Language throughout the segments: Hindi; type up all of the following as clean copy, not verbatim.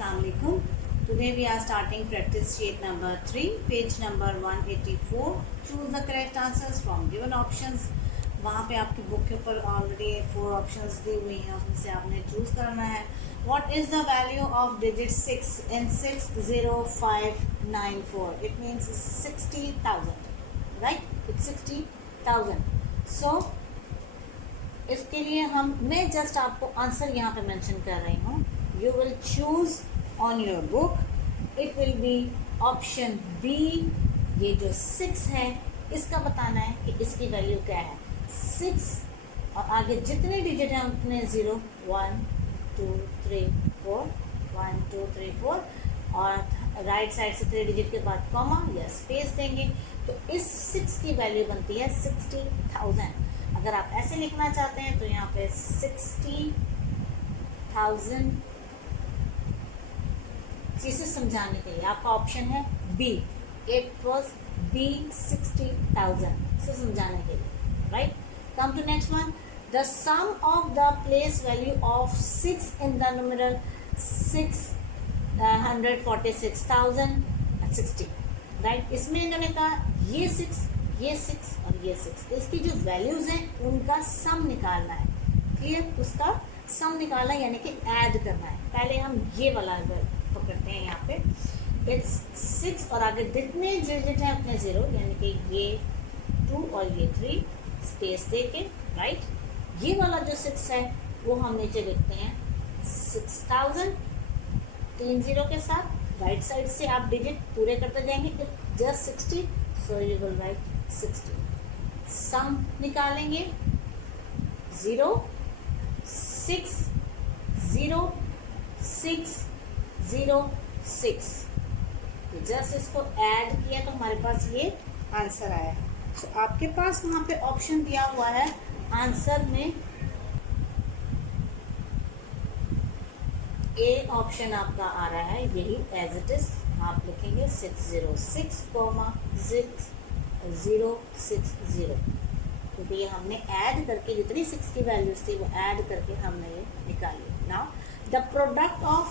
Assalamualaikum. Today we are starting practice sheet number 3, page number 184. Choose the correct answers from given options. वहाँ पे आपकी बुक के ऊपर ऑलरेडी 4 ऑप्शंस दी हुई हैं, उसमें से आपने चूज करना है. What is the value of digit 6 in 60594? It means 60,000, right? It's 60,000. So इसके लिए मैं जस्ट आपको आंसर यहाँ पे मेंशन कर रही हूँ. You will choose on your book. It will be option B. ये जो 6 है इसका बताना है कि इसकी वैल्यू क्या है. 6 और आगे जितने डिजिट हैं उतने 0 1 2 3 4 1 2 3 4 और राइट साइड से 3 डिजिट के बाद कॉमा या स्पेस देंगे तो इस 6 की वैल्यू बनती है 60,000. अगर आप ऐसे लिखना चाहते हैं तो यहाँ पे 60,000 चीज़ें समझाने के लिए आपका ऑप्शन है बी. इट वॉज बी 60,000 से समझाने के लिए, right. Come to next one. The sum of the place value of 6 in the numeral 646,060, right. इसमें इन्होंने कहा ये 6 और ये 6 इसकी जो वैल्यूज हैं उनका सम निकालना है. क्लियर. उसका सम निकालना यानी कि ऐड करना है. पहले हम ये वाला पकड़ते हैं यहाँ पे. इट्स 6 और आगे जितने डिजिट हैं अपने 0 यानी कि ये 2 और ये 3 स्पेस दे के, राइट. ये वाला जो 6 है वो हम नीचे लिखते हैं 6,000 3 0 के साथ. राइट साइड से आप डिजिट पूरे करते जाएंगे. Just 60, so you will write 60. सम निकालेंगे 0 6 0 6 0 6. जस्ट इसको ऐड किया तो हमारे पास ये आंसर आया है. सो आपके पास वहाँ पे ऑप्शन दिया हुआ है आंसर में. ए ऑप्शन आपका आ रहा है यही एज इट इज आप लिखेंगे 606,6060 क्योंकि ये हमने ऐड करके जितनी 6 की वैल्यूज थी वो ऐड करके हमने ये निकाली. Now the product of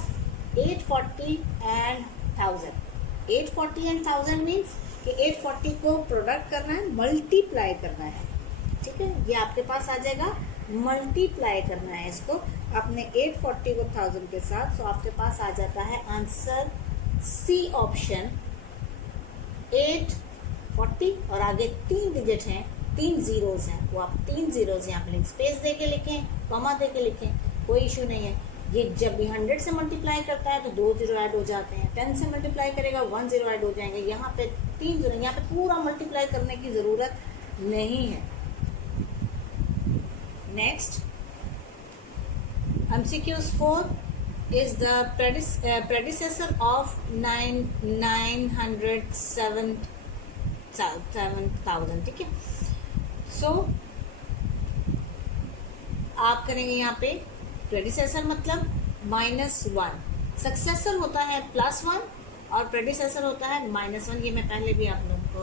840 and 1000. 840 and 1000 means कि 840 को प्रोडक्ट करना है, मल्टीप्लाई करना है. ठीक है, ये आपके पास आ जाएगा. मल्टीप्लाई करना है इसको आपने 840 को 1000 के साथ. सो आपके पास आ जाता है आंसर सी ऑप्शन 840 और आगे 3 डिजिट हैं, 3 जीरोज हैं, वो आप 3 जीरोज यहाँ पे स्पेस दे के लिखें, कॉमा दे के लिखें, कोई इशू नहीं है. ये जब भी 100 से मल्टीप्लाई करता है तो 2 जीरो ऐड हो जाते हैं. 10 से मल्टीप्लाई करेगा 1 जीरो ऐड हो जाएंगे. यहाँ पे 3 जीरो, यहाँ पे पूरा मल्टीप्लाई करने की ज़रूरत नहीं है. Next MCQs 4 is the predecessor of 907,000. ठीक है. सो आप करेंगे यहाँ पे प्रेडिसेसर मतलब -1. सक्सेसर होता है +1 और प्रेडिसेसर होता है -1. ये मैं पहले भी आप लोगों को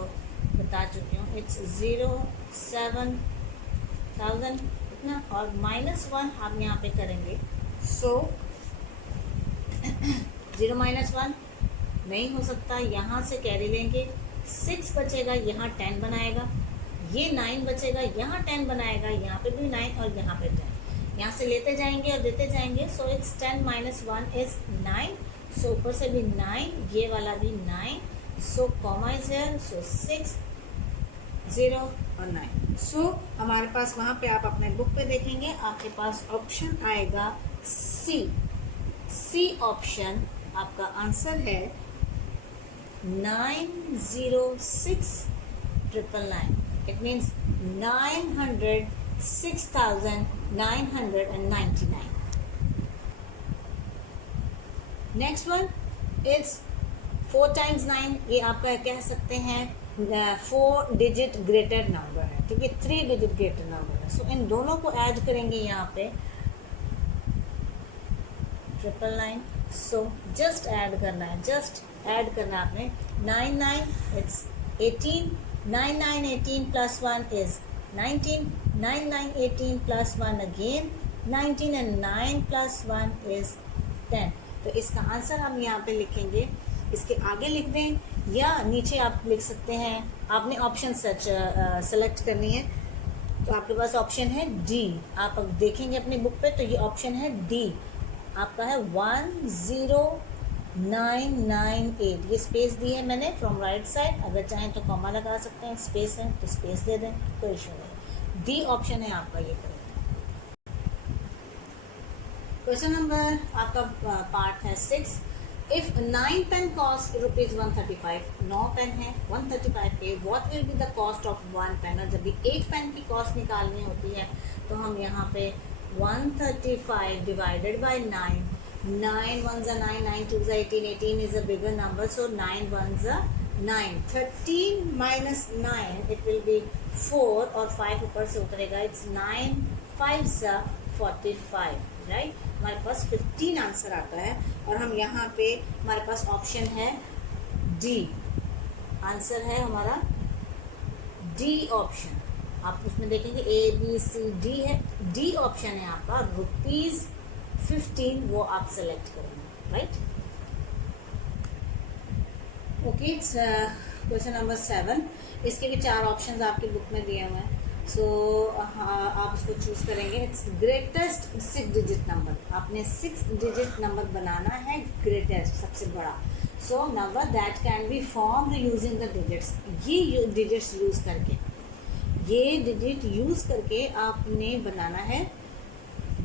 बता चुकी हूँ. इट्स 07,000 इतना और -1 आप यहाँ पे करेंगे. सो 0 -1 नहीं हो सकता. यहाँ से कैरी लेंगे, 6 बचेगा, यहाँ 10 बनाएगा. ये 9 बचेगा, यहाँ 10 बनाएगा, यहाँ पे भी 9 और यहाँ पे 10. यहाँ से लेते जाएंगे और देते जाएंगे. So it's 10 - 1 is 9. सो ऊपर से भी 9, ये वाला भी 9. So comma is here. So 6 0 और 9. सो हमारे पास वहाँ पे आप अपने बुक पे देखेंगे आपके पास ऑप्शन आएगा सी. सी ऑप्शन आपका आंसर है 906,999. It means 906,999. Next one it's 4 times 9. ये आपका कह सकते हैं 4 डिजिट ग्रेटर नंबर है. ठीक है, 3 डिजिट ग्रेटर नंबर है. सो इन दोनों को ऐड करेंगे यहाँ पे 999. सो जस्ट ऐड करना है, जस्ट ऐड करना है आपने. 99 it's 18, 9918 + 1 is 19, 9918 + 1 again 19 and 9 + 1 is 10. तो इसका आंसर हम यहाँ पे लिखेंगे, इसके आगे लिख दें या नीचे आप लिख सकते हैं। आपने ऑप्शन सेलेक्ट करनी है, तो आपके पास ऑप्शन है डी। आप अब देखेंगे अपनी बुक पे तो ये ऑप्शन है डी आपका है 10998। ये स्पेस दी है मैंने फ्रॉम राइट साइड, अगर चाहें तो कॉमा लगा सकते हैं, स्पेस है तो स्पेस दे दें, कोई इशू नहीं। डी ऑप्शन है आपका ये करेक्ट। क्वेश्चन नंबर आपका पार्ट है 6। इफ 9 पेन कॉस्ट ₹135, 9 पेन है 135 के, what will be the cost of 1 pen. और जब भी 1 पेन की कॉस्ट निकालनी होती है तो हम यहाँ पे 135 divided by 9, 9 1s are 9, 9 2s are 18, 18 is a bigger number, so 9 1s are 9, 13 minus 9 it will be 4 और 5 ऊपर से उतरेगा, it's 9 5s are 45, राइट। हमारे पास 15 आंसर आता है और हम यहाँ पे हमारे पास ऑप्शन है डी, आंसर है हमारा डी ऑप्शन। आप उसमें देखेंगे ABCD है, डी ऑप्शन है आपका ₹15, वो आप सेलेक्ट करेंगे, राइट। Okay, question number 7। इसके भी 4 ऑप्शंस आपकी बुक में दिए हुए हैं, सो आप उसको चूज करेंगे। इट्स ग्रेटेस्ट 6 डिजिट नंबर, आपने 6 डिजिट नंबर बनाना है, ग्रेटेस्ट सबसे बड़ा। So number that can be formed using the digits, ये डिजिट्स यूज करके, ये डिजिट यूज करके आपने बनाना है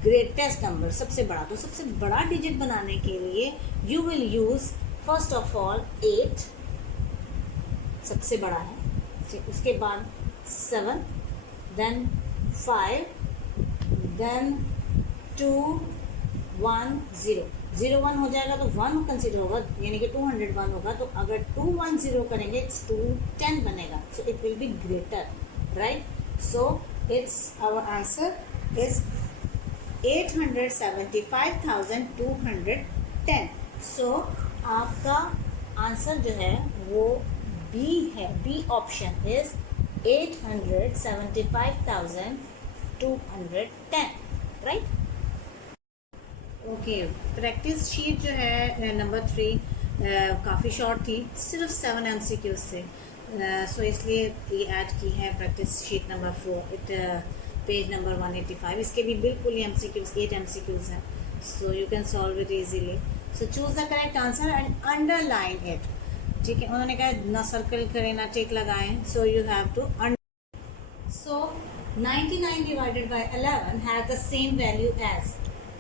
ग्रेटेस्ट नंबर, सबसे बड़ा। तो सबसे बड़ा डिजिट बनाने के लिए you will use first of all 8, सबसे बड़ा है, उसके बाद 7, then 5, then 2 1 0, 0 1 हो जाएगा तो 1 कंसिडर होगा, यानी कि 201 होगा। तो अगर 210 करेंगे इट्स 210 बनेगा, so it will be greater, right. So it's our answer is 875,210। So आपका आंसर जो है वो बी है, B option is 875,210, right. Okay, practice sheet जो है नंबर 3 काफ़ी शॉर्ट थी, सिर्फ 7 MCQs थे, सो इसलिए ये ऐड की है practice sheet number 4, page number 185। इसके भी बिल्कुल ही MCQs 8 MCQs हैं, so you can solve it easily. So choose the correct answer and underline it, ठीक है। उन्होंने कहा ना सर्कल करें ना टिक लगाएं, so you have to so 99 divided by 11 has the same value as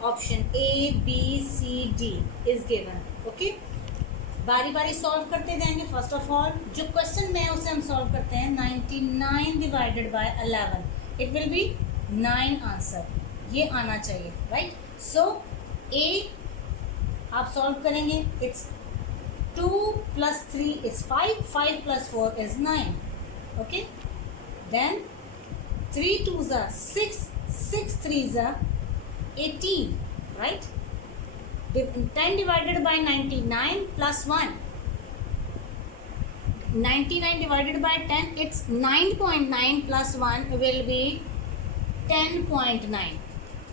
option ABCD is given. Okay, बारी बारी सॉल्व करते जाएंगे। फर्स्ट ऑफ ऑल जो क्वेश्चन में है उसे हम सॉल्व करते हैं। 99 divided by 11 it will be 9 answer, ये आना चाहिए, राइट। सो A आप सॉल्व करेंगे, it's 2 + 3 is 5, 5 + 4 is 9, okay. Then 3 2s are 6, 6 3s are 18, right. 10 divided by 99 + 1, 99 divided by 10 it's 9.9 + 1 will be 10.9,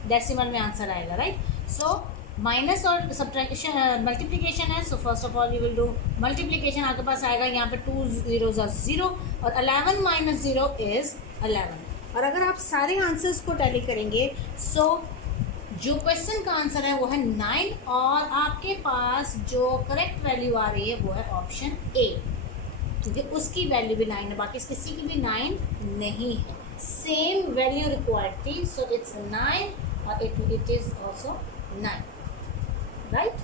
decimal में आंसर आएगा, राइट। सो माइनस और सब्ट्रैक्शन मल्टीप्लिकेशन है, so first of all we will do multiplication. आपके पास आएगा यहाँ पे 2 zeros are 0 और 11 - 0 is 11। और अगर आप सारे आंसर्स को टैली करेंगे, सो जो क्वेश्चन का आंसर है वो है 9 और आपके पास जो करेक्ट वैल्यू आ रही है वो है ऑप्शन A, क्योंकि उसकी वैल्यू भी 9 है, बाकी किसी की भी 9 नहीं है, सेम वैल्यू रिक्वायर्ड थी, सो इट्स 9 और it is also 9, right.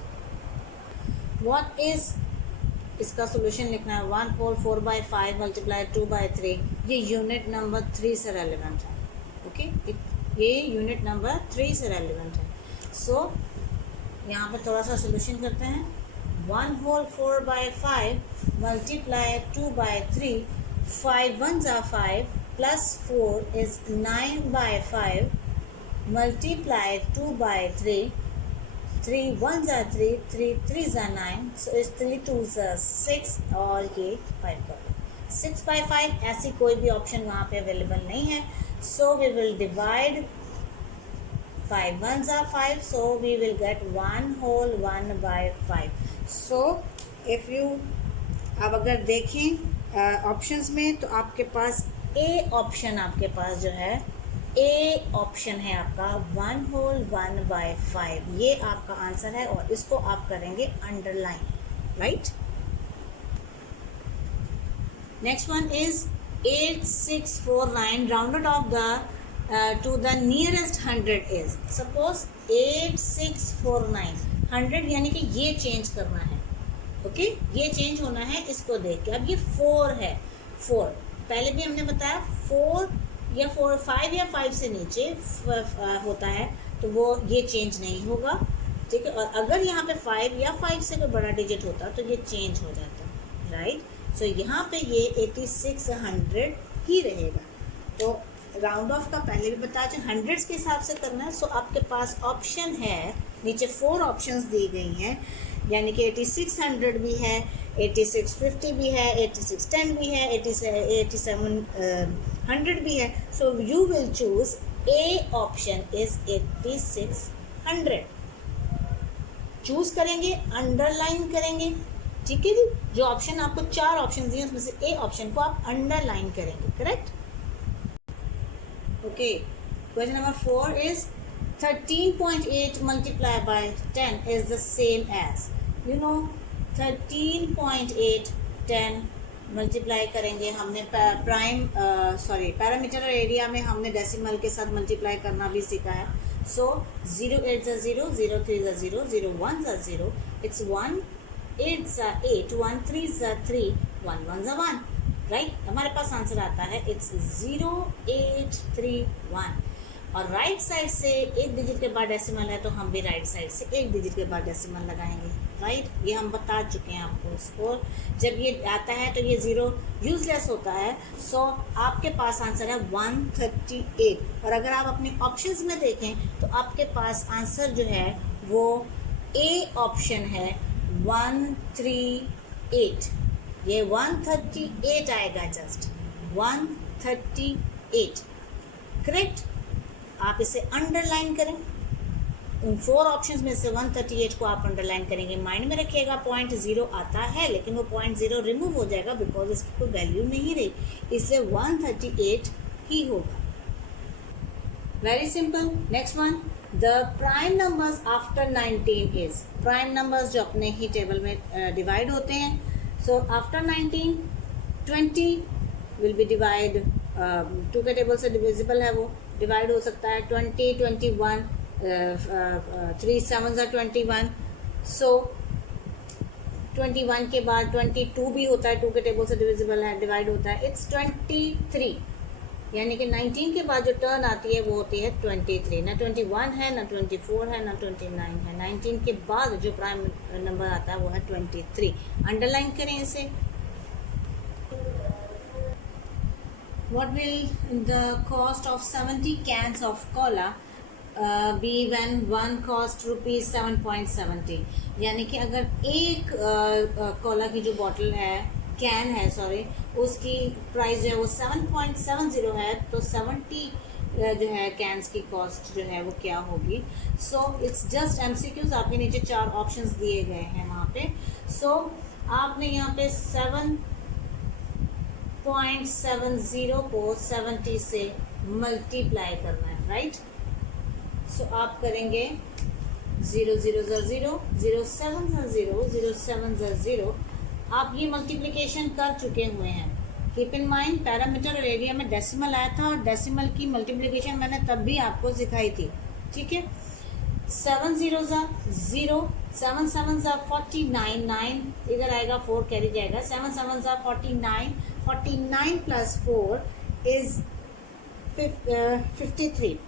What is इसका सोल्यूशन लिखना है। 1 whole 4/5 × 2/3, ये यूनिट नंबर 3 से रेलिवेंट है, ओके। ये यूनिट नंबर 3 से रेलिवेंट है। सो यहाँ पर थोड़ा सा सोल्यूशन करते हैं। 1 whole 4/5 × 2/3, 5 1s are 5 + 4 is 9/5 multiply 2/3, 3 1s are 3, 3 3s are 9, so it's 3 2s are 6 और ये 5 का 6/5। ऐसी कोई भी ऑप्शन वहाँ पे अवेलेबल नहीं है, so we will divide 5 1s are 5, so we will get 1 whole 1 by 5. So if you अब अगर देखें ऑप्शंस में तो आपके पास ए ऑप्शन, आपके पास जो है ए ऑप्शन है आपका 1 whole 1 by 5, ये आपका आंसर है और इसको आप करेंगे underline, right. Next one is 8649 rounded off the to the nearest 100 is. Suppose 8649 100 यानी कि ये चेंज करना है, ओके ये चेंज होना है इसको देख के. अब ये 4 है, 4 पहले भी हमने बताया 4 या 4 5 या 5 से नीचे होता है तो वो ये चेंज नहीं होगा, ठीक है. और अगर यहाँ पे 5 या 5 से कोई बड़ा डिजिट होता तो ये चेंज हो जाता, राइट. सो यहाँ पे ये 8600 ही रहेगा. तो राउंड ऑफ का पहले भी बताया जो हंड्रेड्स के हिसाब से करना है. सो आपके पास ऑप्शन है, नीचे 4 ऑप्शंस दी गई हैं, यानी कि 8600 भी है, 8650 भी है, 8610 भी है, 8700 भी है. So you will choose A option is 8600. Choose करेंगे, अंडरलाइन करेंगे, ठीक है जी. जो ऑप्शन आपको 4 ऑप्शन दिए उसमें से ए ऑप्शन को आप अंडरलाइन करेंगे, correct. Okay, question number 4 is 13.8 multiplied by 10 is the same as, you know 13.8 10 multiply करेंगे. हमने पैरामीटर और एरिया में हमने डेसिमल के साथ मल्टीप्लाई करना भी सीखा है. सो 0 8 0, 0 3 0, 0 1 0, इट्स 1 8 8, 1 3 3, 1 1 1, राइट. हमारे पास आंसर आता है इट्स 0831. और राइट साइड से एक डिजिट के बाद डेसिमल है तो हम भी राइट साइड से एक डिजिट के बाद डेसिमल लगाएंगे, राइट. ये हम बता चुके हैं आपको. स्कोर जब ये आता है तो ये 0 यूजलेस होता है. सो आपके पास आंसर है 138. और अगर आप अपने ऑप्शंस में देखें तो आपके पास आंसर जो है वो ए ऑप्शन है 138. ये 138 आएगा, जस्ट 138, करेक्ट. आप इसे अंडरलाइन करें. उन 4 ऑप्शंस में से 138 को आप अंडरलाइन करेंगे. माइंड में रखिएगा 0.0 आता है लेकिन वो 0.0 रिमूव हो जाएगा बिकॉज इसकी कोई वैल्यू नहीं रही, इसलिए 138 ही होगा. Very simple. Next one, the prime numbers after 19 is. Prime numbers जो अपने ही टेबल में डिवाइड होते हैं. So after 19 20 will be divide, 2 के टेबल से डिविजिबल है, वो डिवाइड हो सकता है. 20 21, 3 7 21. सो 21 के बाद 22 भी होता है, 2 के टेबल से डिविजिबल है, डिवाइड होता है. इट्स 23. यानी कि 19 के बाद जो टर्न आती है वो होती है 23. ना 21 है, ना 24 है, ना 29 है. 19 के बाद जो प्राइम नंबर आता है वो है 23. अंडरलाइन करें इसे. What will the cost of 70 cans of cola be when one cost rupees 7.70? यानी कि अगर एक कोला की जो बॉटल है, कैन है सॉरी, उसकी प्राइस जो है वो 7.70 है तो 70 जो है कैंस की कॉस्ट जो है वो क्या होगी. So it's just MCQs. आपके नीचे 4 ऑप्शंस दिए गए हैं वहाँ पे. सो आपने यहाँ पे 7.70 को 70 से मल्टीप्लाई करना है, राइट. सो आप करेंगे 0 0 0 0 0 7 0 0 7 0. आप ये मल्टीप्लिकेशन कर चुके हुए हैं. कीप इन माइंड पैरामीटर और एरिया में डेसिमल आया था और डेसिमल की मल्टीप्लिकेशन मैंने तब भी आपको सिखाई थी, ठीक है. 7 0 0, 7 7 49, 9 इधर आएगा, 4 कैरी जाएगा. 7 7 49, 49 plus 4 is 53,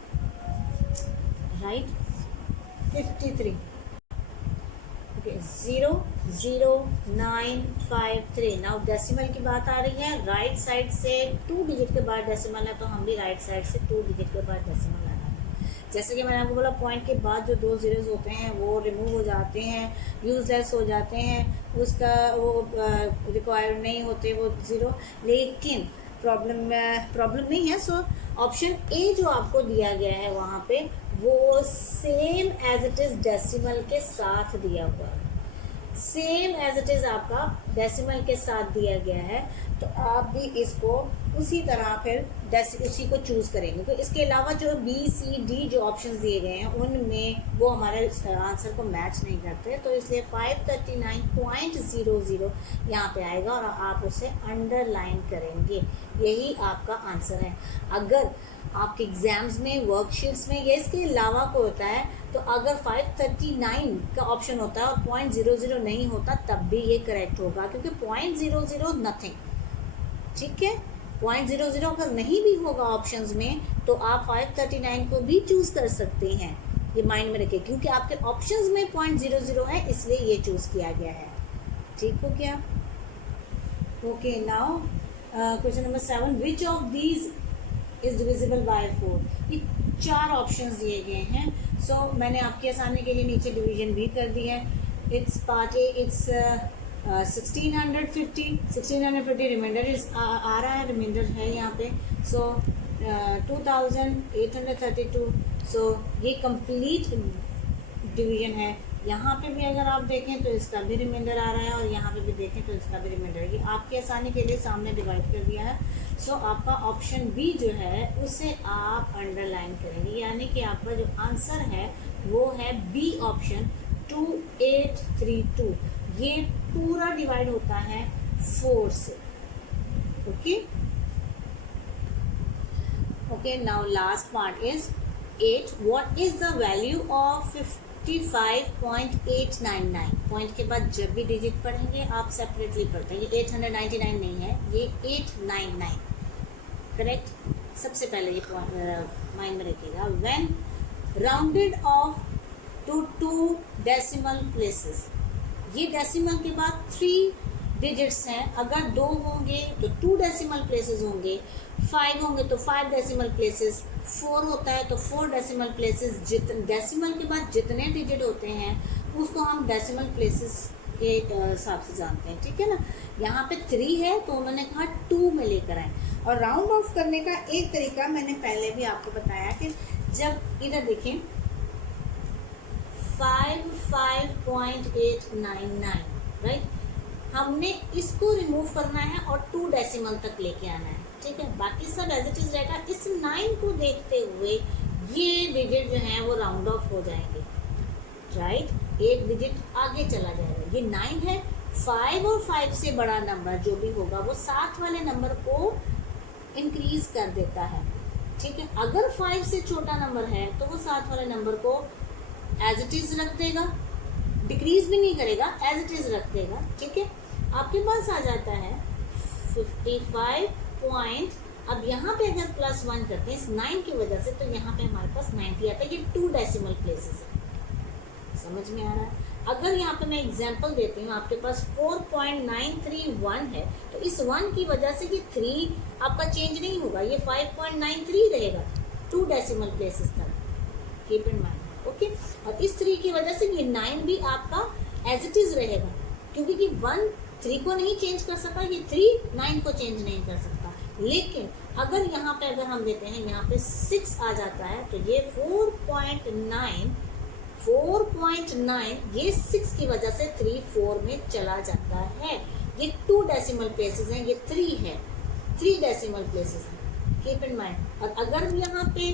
right. 53. Okay, 0 0 9 5 3. Now decimal की बात आ रही है. राइट साइड से 2 डिजिट के बाद डेसिमल है तो हम भी राइट साइड से 2 डिजिट के बाद डेसिमल लाना है. जैसे कि मैंने आपको बोला पॉइंट के बाद जो 2 जीरोज होते हैं वो रिमूव हो जाते हैं, यूजलेस हो जाते हैं, उसका वो रिक्वायर्ड नहीं होते वो 0. लेकिन प्रॉब्लम नहीं है. सो ऑप्शन ए जो आपको दिया गया है वहाँ पे वो same as it is decimal के साथ दिया हुआ है, सेम एज इट इज आपका डेसिमल के साथ दिया गया है, तो आप भी इसको उसी तरह फिर उसी को चूज करेंगे। तो इसके अलावा जो बी सी डी जो ऑप्शंस दिए गए हैं उनमें वो हमारे आंसर को मैच नहीं करते, तो इसलिए 539.00 यहाँ पे आएगा और आप उसे अंडरलाइन करेंगे, यही आपका आंसर है। अगर आपके एग्जाम्स में, वर्कशीट्स में, ये इसके अलावा कोई होता है, तो अगर 539 का ऑप्शन होता है और 0.00 नहीं होता तब भी ये करेक्ट होगा, क्योंकि 0.00 नथिंग, ठीक है। 0.00 अगर नहीं भी होगा ऑप्शंस में तो आप 539 को भी चूज कर सकते हैं, ये माइंड में रखिए, क्योंकि आपके ऑप्शंस में 0.00 है इसलिए ये चूज किया गया है, ठीक हो गया। Okay, now question number 7, which of these is divisible by 4। ये 4 ऑप्शंस दिए गए हैं, सो मैंने आपके आसानी के लिए नीचे डिवीजन भी कर दिया है। It's part A, it's 1650 reminder आ रहा है, रिमाइंडर है यहाँ पे, सो 2832, सो ये कंप्लीट डिवीजन है। यहाँ पे भी अगर आप देखें तो इसका भी रिमाइंडर आ रहा है और यहाँ पे भी देखें तो इसका भी रिमाइंडर है। ये आपकी आसानी के लिए सामने डिवाइड कर दिया है, सो आपका ऑप्शन बी जो है उसे आप अंडरलाइन करेंगे, यानी कि आपका जो आंसर है वो है बी ऑप्शन 2832। ये पूरा डिवाइड होता है 4 से। Okay okay, now last part is 8, what is the value of 55.899। Point के बाद जब भी डिजिट पढ़ेंगे आप सेपरेटली पढ़ते हैं, ये 899 नहीं है, ये 899, करेक्ट। सबसे पहले ये माइंड में रखिएगा, when rounded off to 2 decimal places. ये डेसिमल के बाद 3 डिजिट्स हैं, अगर 2 होंगे तो 2 डेसिमल प्लेसेस होंगे, 5 होंगे तो 5 डेसिमल प्लेसेस, 4 होता है तो 4 डेसिमल प्लेसेस। डेसिमल के बाद जितने डिजिट होते हैं उसको हम डेसिमल प्लेसेस के हिसाब से जानते हैं, ठीक है ना। यहाँ पे 3 है तो उन्होंने कहा 2 में लेकर आए। और राउंड ऑफ करने का एक तरीका मैंने पहले भी आपको बताया कि जब इधर देखें 55.899, राइट, हमने इसको रिमूव करना है और 2 डेसिमल तक लेके आना है, ठीक है। बाकी सब एज इट इज रहेगा। इस 9 को देखते हुए ये डिजिट जो है वो राउंड ऑफ हो जाएंगे, राइट, एक डिजिट आगे चला जाएगा। ये 9 है, 5 और 5 से बड़ा नंबर जो भी होगा वो 7 वाले नंबर को इंक्रीज कर देता है, ठीक है। अगर 5 से छोटा नंबर है तो वो 7 वाले नंबर को एज इट इज रख देगा, डिक्रीज भी नहीं करेगा, एज इट इज रख देगा, ठीक है। आपके पास आ जाता है 55 पॉइंट। अब यहाँ पे अगर +1 करते हैं इस 9 की वजह से तो यहाँ पे हमारे पास 90 आता है। ये 2 डेसिमल प्लेसेस है, समझ में आ रहा है। अगर यहाँ पे मैं एग्जांपल देती हूँ, आपके पास 4.931 है तो इस 1 की वजह से ये 3 आपका चेंज नहीं होगा, ये 5.93 रहेगा 2 डेसिमल प्लेसेस तक, कीप इन माइंड, ओके। और इस 3 की वजह से ये 9 भी आपका एज इट इज रहेगा, क्योंकि ये 1 3 को नहीं चेंज कर सकता, ये 3 9 को चेंज नहीं कर सकता। लेकिन अगर यहाँ पे अगर हम देते हैं यहाँ पे 6 आ जाता है तो ये 4.9 ये 6 की वजह से 3 4 में चला जाता है। ये 2 डेसिमल प्लेसेस हैं, ये 3 है, 3 डेसिमल प्लेसेस हैं, कीप इन माइंड। और अगर यहाँ पे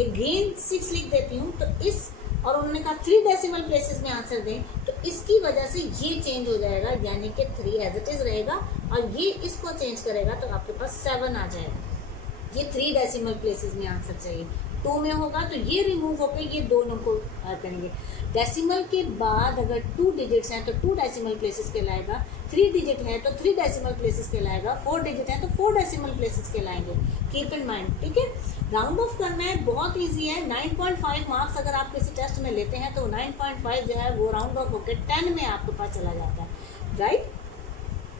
अगेन 6 लिख देती हूँ तो इस, और उन्होंने कहा 3 डेसिमल प्लेसेस में आंसर दें, तो इसकी वजह से ये चेंज हो जाएगा, यानी कि 3 एज इट इज रहेगा और ये इसको चेंज करेगा तो आपके पास 7 आ जाएगा। ये 3 डेसिमल प्लेसेस में आंसर चाहिए, 2 में होगा तो ये रिमूव होकर ये दोनों को करेंगे। डेसिमल के बाद अगर 2 डिजिट्स हैं तो 2 डेसिमल प्लेसेस कहलाएगा, 3 डिजिट है तो 3 डेसिमल प्लेसेस कहलाएगा, 4 डिजिट है तो 4 डेसिमल प्लेसेस कहलाएंगे, कीप इन माइंड, ठीक है। राउंड ऑफ करना है, बहुत इजी है। 9.5 मार्क्स अगर आप किसी टेस्ट में लेते हैं तो 9.5 जो है वो राउंड ऑफ होकर 10 में आपके पास चला जाता है, राइट।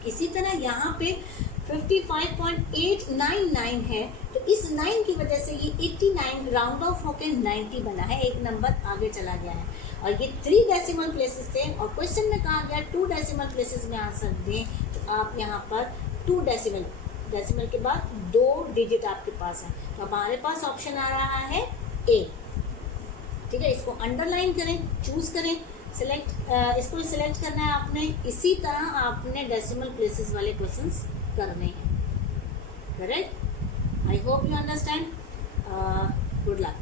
इसी तरह यहाँ पे 55.899 है तो इस 9 की वजह से ये 89 राउंड ऑफ होकर 90 बना है, एक नंबर आगे चला गया है। और ये 3 डेसिमल प्लेसेस थे और क्वेश्चन में कहा गया 2 डेसिमल प्लेसेस में आंसर दें, तो आप यहाँ पर 2 डेसिमल के बाद 2 डिजिट आपके पास है, तो हमारे पास ऑप्शन आ रहा है ए, ठीक है, इसको अंडरलाइन करें, चूज करें, इसको सिलेक्ट करना है आपने। इसी तरह आपने डेसिमल प्लेसेस वाले क्वेश्चंस करने हैं। Correct? I hope you understand. Good luck.